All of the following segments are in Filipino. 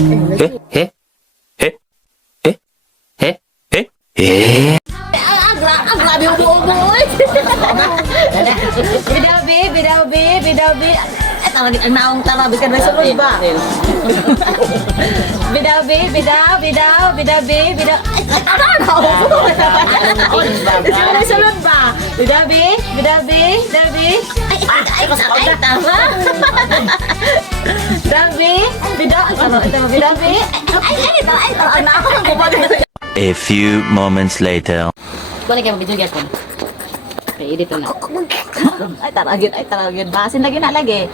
Eh? Eh? Eh? Eh? Eh? Eh? Grabe yung buo-buo. Bidabi. Ay, tawagin ang naong tarabi ka na sunod ba? Bidabi. Ay, tara, sunod ba? Bidabi. Ay, masakay, tama. Bidabi. Ay, ang naong ang bumagay. A few moments later. Balik kayo mag-video ko. Okay, edit na. Ay, taragin. Basin lagi na lagi.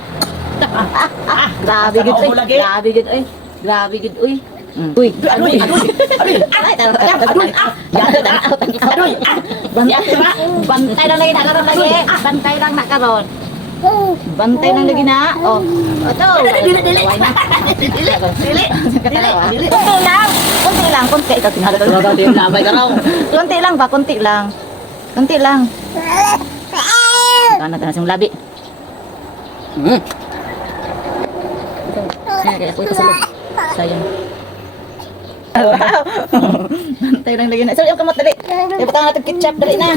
Grabe gid oy. Grabe gid oy. Uy, adoy. Ay, taragin. Bantay lang lagi nakaron lagi. Bantay lang nakaron. Bantay lang lagi na. Oh. Ito. Dili. Konti ito tinalo. Konti lang ba, konti lang. Kana yung labi. Kaya ako ito sa loob. Sayang. Bantay lang lagi na. Sorry, ang kamot dali. Ipatang natin ketchup dali na.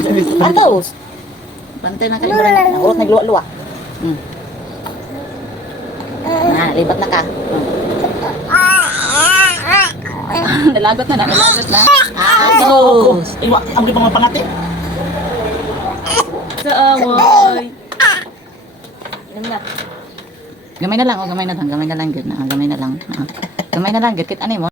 Atos. Bantay na kayo. Naurot nagluwa-luwa. Libat na ka. Nalagot na. Atos. Iwa, ang di pa mapangati. Sa away. Gamay na lang, good na. Gamay na lang, good. Kit ani mo.